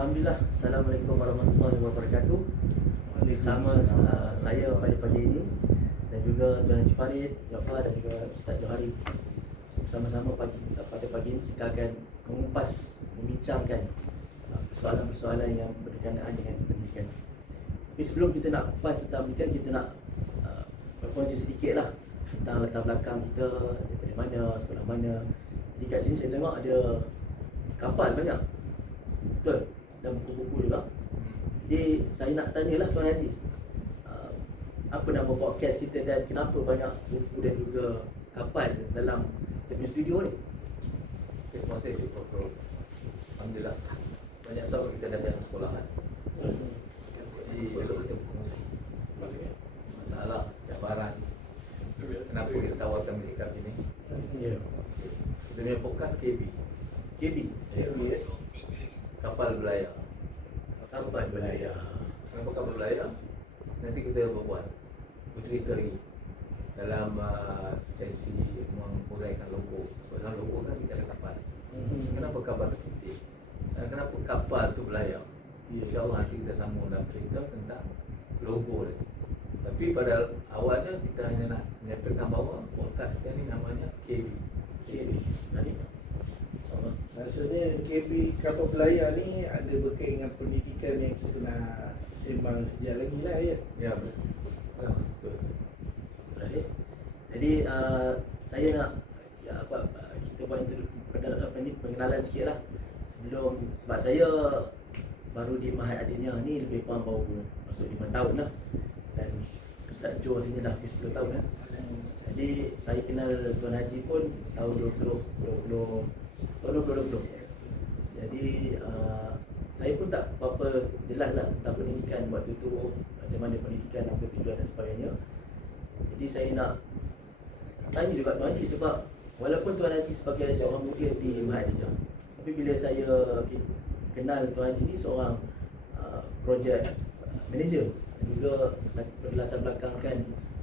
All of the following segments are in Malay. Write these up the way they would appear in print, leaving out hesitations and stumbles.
Alhamdulillah. Assalamualaikum warahmatullahi wabarakatuh. Bersama saya pada pagi ini dan juga Tuan Haji Farid, Jaafar dan juga Ustaz Johari. Sama-sama pada pagi ini kita akan membincangkan persoalan-persoalan yang berkenaan dengan pendidikan. Tapi sebelum kita nak kupas tentang pendidikan, kita nak berkongsi sedikit lah tentang latar belakang kita, daripada mana, sekolah mana. Jadi kat sini saya tengok ada kapal banyak, betul, dan buku-buku juga. Jadi saya nak tanyalah Tuan Haji, apa nama podcast kita dan kenapa banyak buku dan juga kapal dalam studio ni? Terima kasih Prof. Alhamdulillah banyak tahu kita dah jalan sekolah kan. Jadi elok kita berkongsi masalah cabaran kenapa kita tawarkan pendidikan ini. Ya. Kita punya podcast KB kapal berlayar. Kapal berlayar. Kenapa kapal berlayar? Nanti kita bercerita lagi dalam sesi menguraikan logo. Dalam logo kan kita ada kapal. Kenapa kapal tu penting? Kenapa kapal tu berlayar? InsyaAllah nanti kita sambung dalam cerita tentang logo tadi. Tapi pada awalnya kita hanya nak menyatakan bahawa podcast kita ni namanya KB. Nanti Maksudnya KB kapal berlayar ni ada berkaitan dengan pendidikan yang kita nak sembang sekejap lagi lah ya. Ya betul. Baik. Jadi saya nak kita buat pengenalan sikit lah sebab saya baru di Mahat Adilnya ni lebih kurang baru masuk 5 tahun lah, dan Ustaz Jo sini dah 10 tahun lah. Jadi saya kenal Tuan Haji pun tahun 2020. Jadi saya pun tak berapa jelas lah tentang pendidikan waktu tu, macam mana pendidikan, apa tujuan dan sebagainya. Jadi saya nak tanya juga Tuan Haji, sebab walaupun Tuan Haji sebagai seorang mudir di Mahat Adilnya, tapi bila saya kenal Tuan Haji ni seorang project manager dan juga berlatar belakangkan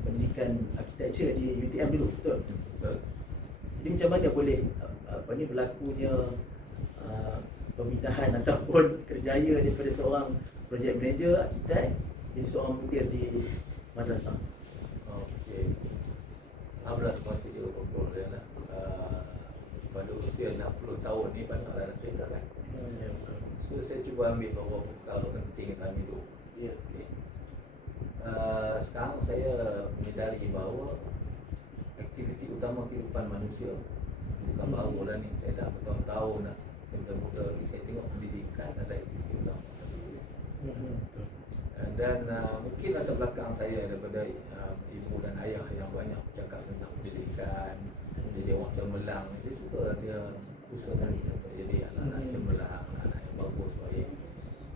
pendidikan arkitektur di UTM dulu, betul? Jadi macam mana boleh berlakunya pemindahan ataupun kerjaya daripada seorang project manager arkitek jadi seorang mudir di madrasah? Okey. Alhamdulillah, terima kasih juga Prof. Lah. Pada usia 60 tahun ni banyaklah nak cerita kan. So saya cuba ambil beberapa perkara penting dalam hidup. Ya. Okay. Sekarang saya menyedari bahawa aktiviti utama kehidupan manusia bukan baru lah ni. Saya dah bertahun-tahun dah muda-muda ni saya tengok pendidikan adalah aktiviti utama. Dan mungkin latar belakang saya daripada ibu dan ayah yang banyak bercakap tentang pendidikan, jadi orang cemerlang. Dia suka dia usahakan kita untuk jadi anak-anak cemerlang, anak yang bagus, baik.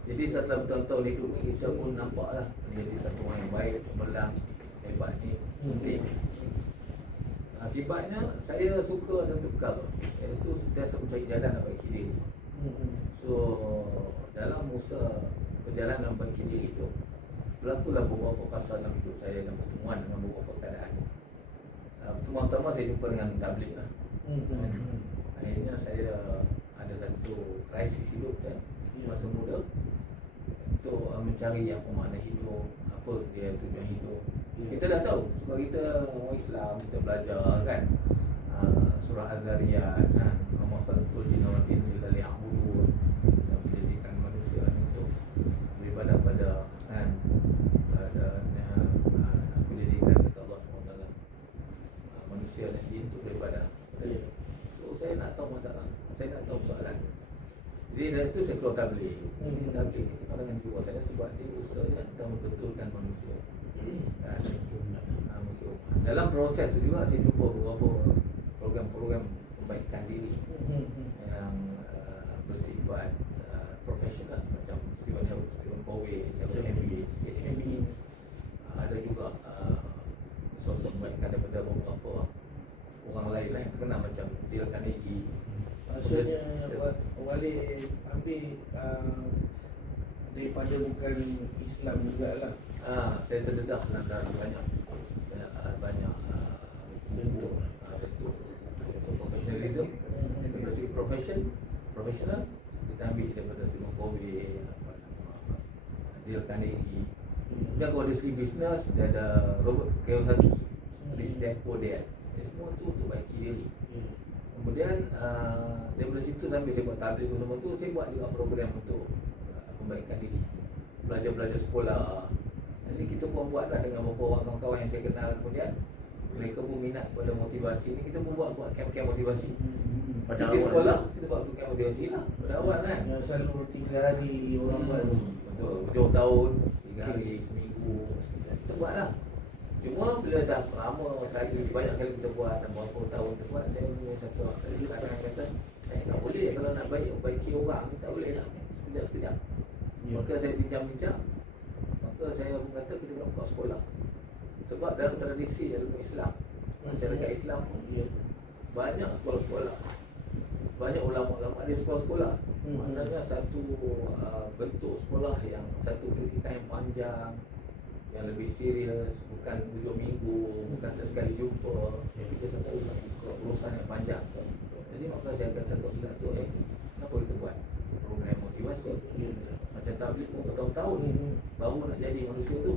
Jadi setelah bertahun-tahun hidup ni kita pun nampaklah menjadi satu orang yang baik, cemerlang, hebat ni penting. Akibatnya saya suka satu perkara, iaitu sentiasa mencari jalan nak baiki diri. So dalam usaha perjalanan baiki diri itu berlakulah beberapa fasa dalam hidup saya dan pertemuan dengan beberapa keadaan. Pertemuan pertama saya jumpa dengan tabligh lah. Akhirnya saya ada satu krisis hidup saya masa muda untuk mencari apa makna hidup, apa dia tujuan hidup. Kita dah tahu sebab kita orang Islam, kita belajar kan surah Az-Zariyat kan, wa khalaqtul jinna wal insa illa liya'budun, dan menjadikan manusia untuk beribadah pada kan, aku jadikan kata Allah SWT manusia dan jin untuk beribadah. So saya nak tahu masalah, saya nak tahu soalan. Jadi dari itu saya keluar tabligh. Tabligh ni pandangan jiwa saya sebab dia usahanya dan membetulkan manusia. Dalam proses tu juga saya jumpa beberapa program-program perbaikan diri yang bersifat profesional, macam Stephen Covey, MBA. Ada juga sosok perbaikan daripada beberapa orang lain lah yang terkenal macam Dale Carnegie. Maksudnya Wali ambil daripada bukan Islam jugalah. Saya terdedah dalam banyak bentuk profesionalism, profesional kita ambil daripada Stephen Kobe, apa nama, Dale Carnegie. Kemudian kalau dari segi bisnes, dia ada Robert Kiyosaki, Rich Dad Poor Dad. Semua tu untuk baiki diri. Kemudian daripada situ sambil saya buat tabligh semua tu, saya buat juga program untuk pembaikan diri, belajar sekolah. Jadi kita pun buatlah dengan beberapa orang kawan-kawan yang saya kenal. Kemudian mereka pun minat pada motivasi ni, kita pun buat camp-camp motivasi. Pada Di awal sekolah kita buat camp motivasi lah pada awal kan. Yang selalu 3 hari orang buat tu. Betul, hujung tahun 3 hari seminggu kita buat lah. Cuma bila dah lama kali, banyak kali kita buat, dah berapa tahun kita buat, saya punya satu saya juga kadang kata saya tak boleh kalau nak baiki orang ni, tak boleh lah sekejap-sekejap. Maka saya bincang-bincang, maka saya pun kata kita nak buka sekolah. Sebab dalam tradisi ilmu Islam, masyarakat Islam pun banyak sekolah-sekolah, banyak ulama-ulama di sekolah-sekolah. Maknanya satu bentuk sekolah yang satu pendidikan yang panjang, yang lebih serius, bukan 7 minggu, bukan sesekali jumpa. Kita selalu buka urusan yang panjang. Jadi maka saya kata kat Ustaz tu, kenapa kita buat program motivasi? Macam tabligh pun bertahun-tahun baru nak jadi manusia tu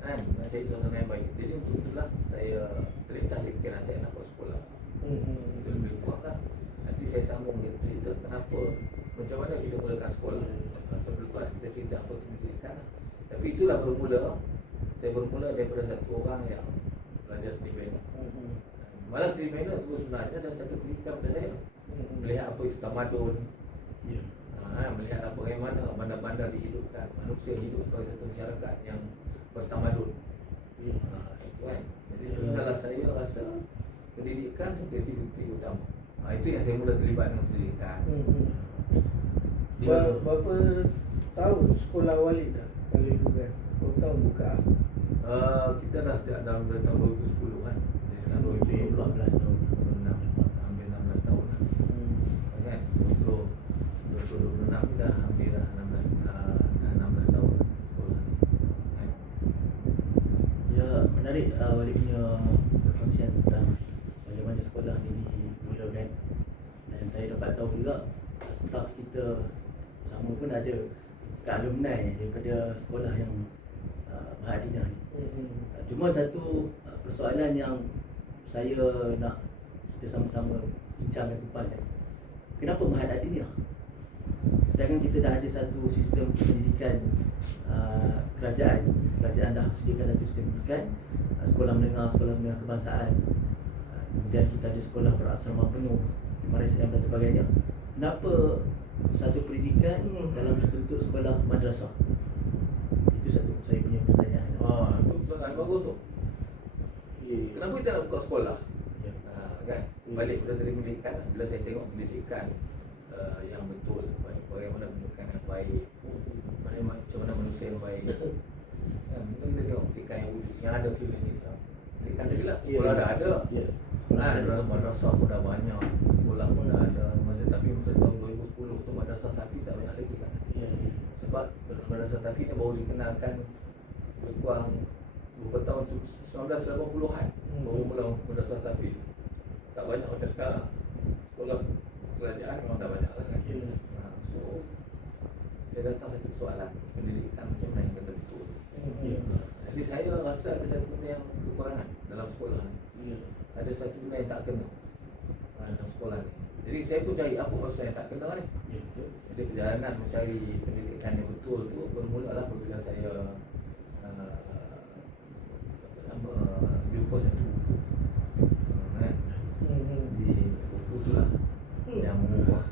kan, nak cari suasana yang baik. Jadi untuk itulah saya terlintas di fikiran saya nak buat sekolah. Itu lebih kurang lah. Nanti saya sambung cerita kenapa, macam mana kita mulakan sekolah. Sebelum lepas kita cerita apa tu pendidikan lah. Tapi itulah bermula. Saya bermula daripada satu orang yang belajar seni bina. Malah seni bina tu sebenarnya salah satu pendidikan pada saya. Melihat apa itu tamadun, melihat apa bagaimana bandar-bandar dihidupkan, manusia hidup sebagai satu masyarakat yang bertamadun. Itu kan. Jadi sehinggalah saya rasa pendidikan sebagai aktiviti utama. Itu yang saya mula terlibat dengan pendidikan. Berapa tahun sekolah awali dah? Kalau itu kan, berapa tahun buka? Kita dah sejak dalam tahun 2010 kan. Jadi sekarang 12 tahun. Hampir 16 tahun lah. Kan? 2026 dah hampir dah 16 tahun sekolah. Kan? Ya, menarik Walid punya perkongsian tentang bagaimana sekolah ni dimulakan. Dan saya dapat tahu juga staf kita sama pun ada alumni daripada sekolah yang Mahadinah ni. Cuma satu persoalan yang saya nak kita sama-sama bincang dan kupaskan. Kenapa Mahadinah? Sedangkan kita dah ada satu sistem pendidikan kerajaan dah sediakan satu sistem pendidikan, sekolah menengah kebangsaan, kemudian kita ada sekolah berasrama penuh, RSM dan sebagainya. Kenapa satu pendidikan dalam bentuk sekolah madrasah? Itu satu saya punya pertanyaan. Itu soalan bagus tu. Kenapa kita nak buka sekolah? Ya. Kan? Balik pada tadi pendidikan, bila saya tengok pendidikan yang betul, bagaimana pendidikan yang baik, macam mana manusia yang baik. Kan? Kita tengok pendidikan yang wujud, yang ada feeling kita. Pendidikan tadi lah, sekolah dah ada. Madrasah pun dah banyak, sekolah pun dah ada. Tapi masa tahun 2010 tu madrasah tahfiz tak banyak lagi kan. Sebab madrasah tahfiz baru dikenalkan lebih kurang beberapa tahun 1980-an baru mula madrasah tahfiz. Tak banyak macam sekarang. Sekolah kerajaan memang dah banyak lah kan. So dia datang satu soalan, pendidikan macam mana yang kata betul. Jadi saya rasa ada satu benda yang kekurangan dalam sekolah ni. Ada satu benda yang tak kena dalam sekolah ni. Jadi saya pun cari apa maksud yang tak kena ni. Jadi perjalanan mencari pendidikan yang betul tu bermula lah apabila saya jumpa satu di buku tu lah yang mengubah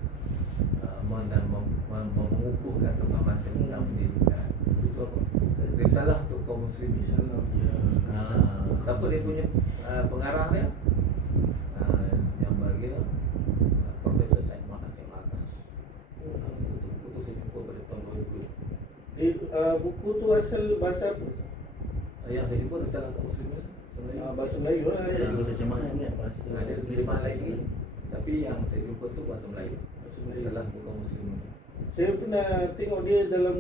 dan mengukuhkan kefahaman saya tentang pendidikan. Itu apa? Risalah untuk kaum muslim. Siapa dia punya pengarang dia? Yang bahagia Profesor Said Mahathir Atas. Buku tu saya jumpa pada tahun 2000. Buku tu asal bahasa apa? Yang saya jumpa risalah kaum muslimin bahasa Melayu lah ya. Ada terjemahan kan bahasa. Ada terjemahan lain lagi. Tapi yang saya jumpa tu bahasa Melayu. Risalah kaum muslimin. Saya pernah tengok dia dalam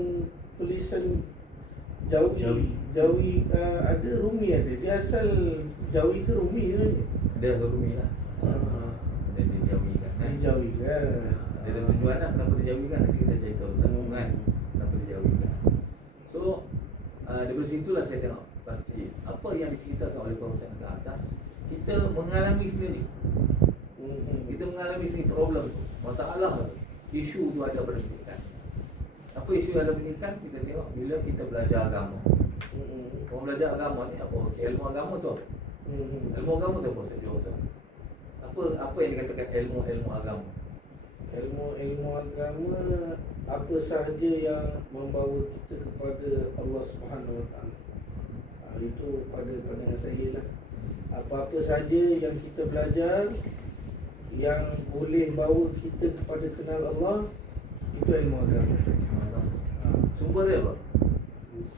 tulisan Jawi ada Rumi ada. Dia asal Jawi ke Rumi kan? Dia Rumi lah. Dia Jawi kan. Dia Jawi kan. Dia ada tujuan lah kenapa dia Jawi kan. Nanti kita cerita. kan, tanpa dijauhikan. So daripada situlah saya tengok pasti apa yang diceritakan oleh Profesor ke atas, kita mengalami sendiri. Kita mengalami sendiri problem tu, masalah tu, isu tu ada pada pendidikan. Apa isu yang ada pendidikan? Kita tengok bila kita belajar agama. Orang belajar agama ni apa? Ilmu agama tu apa? Ilmu agama tu apa Ustaz? Apa yang dikatakan ilmu agama? Ilmu agama apa sahaja yang membawa kita kepada Allah Subhanahu Wa Taala. Itu pada pandangan saya lah. Apa-apa saja yang kita belajar yang boleh bawa kita kepada kenal Allah, itu ilmu agama. Sumber dia apa?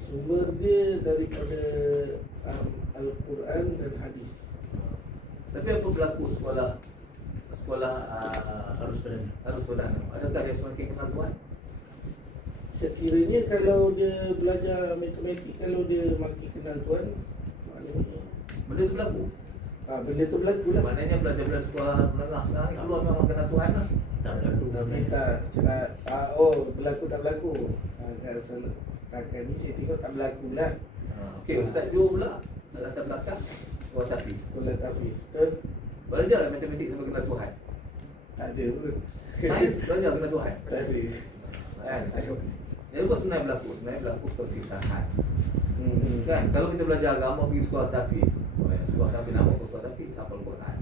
Sumber dia daripada Al-Quran dan hadis. Tapi apa berlaku sekolah Harus perdana. Adakah dia semakin kenal Tuhan? Sekiranya kalau dia belajar matematik, kalau dia makin kenal Tuhan, maknanya Benda tu berlaku. benda tu berlaku lah. Maknanya belajar sekolah menengah sekarang ni keluar memang kenal Tuhan lah. Tak berlaku. Tapi berlaku tak berlaku. Kalau setakat ni saya tengok tak berlaku lah. Okey, Ustaz Jo pula latar belakang sekolah tahfiz. Sekolah tahfiz, betul? Belajar matematik sampai kenal Tuhan. Tak ada pun. Sains belajar kenal Tuhan. Tak ada. Kan? Jadi apa sebenarnya berlaku? Sebenarnya berlaku perpisahan. Kan? Kalau kita belajar agama pergi sekolah tahfiz. Sekolah tahfiz nama apa? Sekolah tahfiz hafal Quran.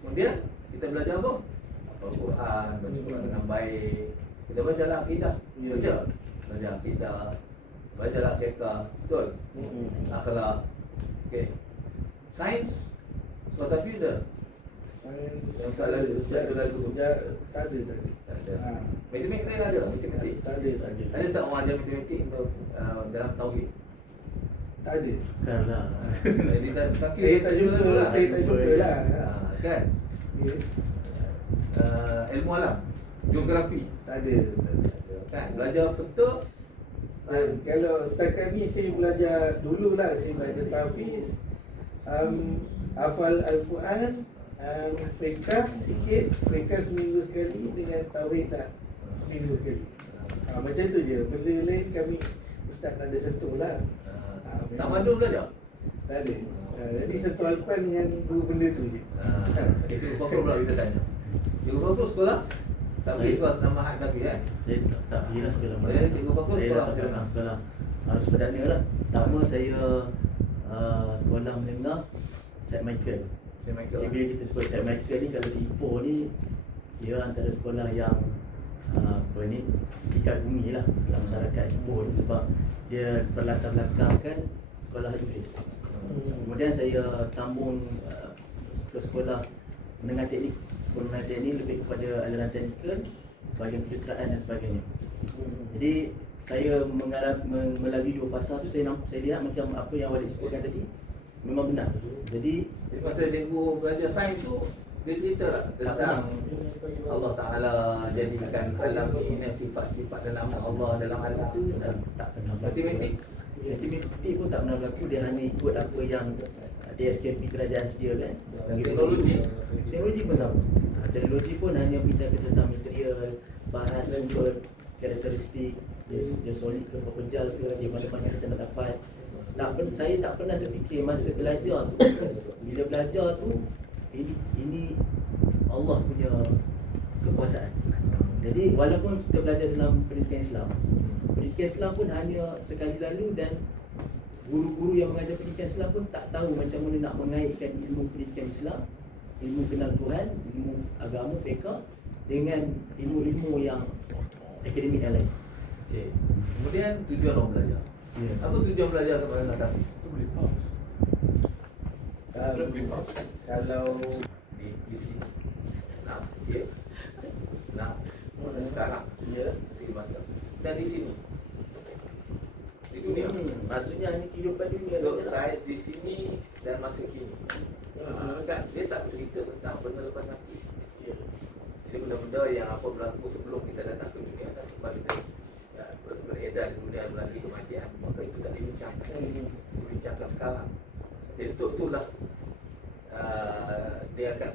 Kemudian kita belajar apa? Hafal Quran, baca Quran dengan baik. Kita bacalah akidah. Ya. Belajar akidah. Bacalah fiqh. Betul? Akhlak. Okey. Sains sekolah tahfiz dah. Sains Yang tak ada. Ustaz tu lalu tu. Tak ada. Tak ada. Ha. Matematik saya ada, matematik. Tak ada. Ada tak orang ajar matematik dalam tauhid? Tak ada. Bukanlah. Jadi tak Saya tak jumpa lah. Kan? Ya. Ilmu alam, geografi. Tak ada. Kan? Belajar peta. Dan kalau setakat ni saya belajar dululah, saya belajar tahfiz, hafal Al-Quran, fiqh sikit, fiqh seminggu sekali dengan tauhid tak seminggu sekali. Macam tu je. Benda lain kami ustaz tak ada sentuh lah. Tak mandu belajar? Tak ada. Jadi sentuh Al-Quran dengan dua benda tu je. Itu Fakhrul pula kita tanya. Cikgu Fakhrul sekolah? Tak pergi sekolah nama hak tapi kan? Saya tak pergi lah sekolah Saya cikgu Fakhrul Saya sekolah tak macam mana? pernah sekolah harus perdana lah. Pertama saya sekolah menengah St. Michael. Saya Michael. Jadi bila kita sebut St. Michael ni, kalau di Ipoh ni dia antara sekolah yang apa ni, tingkat bumi lah dalam masyarakat Ipoh ni, sebab dia berlatar belakangkan sekolah Inggeris. Kemudian saya sambung ke sekolah menengah teknik. Sekolah menengah teknik lebih kepada aliran teknikal, bahagian kejuruteraan dan sebagainya. Jadi saya melalui dua fasa tu, saya lihat macam apa yang Walid sebutkan tadi memang benar. Jadi masa cikgu belajar sains tu, dia cerita tak tentang Allah Ta'ala jadikan alam ini sifat-sifat dan nama Allah dalam alam tu? tak pernah Matematik? Matematik pun tak pernah berlaku. Dia hanya ikut apa yang DSKP kerajaan sedia kan. Teknologi pun sama. Teknologi pun hanya bincang tentang material, bahan, sumber, karakteristik, dia solid ke, pepejal ke, dia mana-mana kita nak dapat. Saya tak pernah terfikir masa belajar tu, bila belajar tu, ini Allah punya kekuasaan. Jadi walaupun kita belajar dalam pendidikan Islam pun hanya sekali lalu, dan guru-guru yang mengajar pendidikan Islam pun tak tahu macam mana nak mengaitkan ilmu pendidikan Islam, ilmu kenal Tuhan, ilmu agama, fiqh dengan ilmu-ilmu yang akademik yang lain. Okay. Kemudian tujuan orang belajar. Apa tujuan belajar kepada tahfiz? Itu boleh pause. Kalau Di sini. Nah, dia. Nah, sekarang. ya, Segi masa. Dan di sini. Di dunia. Maksudnya ini kehidupan dunia. So, saya di sini dan masa kini. Kan? Dia tak cerita tentang benda lepas mati. ya. Jadi benda-benda yang apa berlaku sebelum kita datang ke dunia, kan, sebab kita beredar di dunia melalui kematian, maka itu tak dibincangkan. Dibincangkan sekarang. Jadi itulah dia akan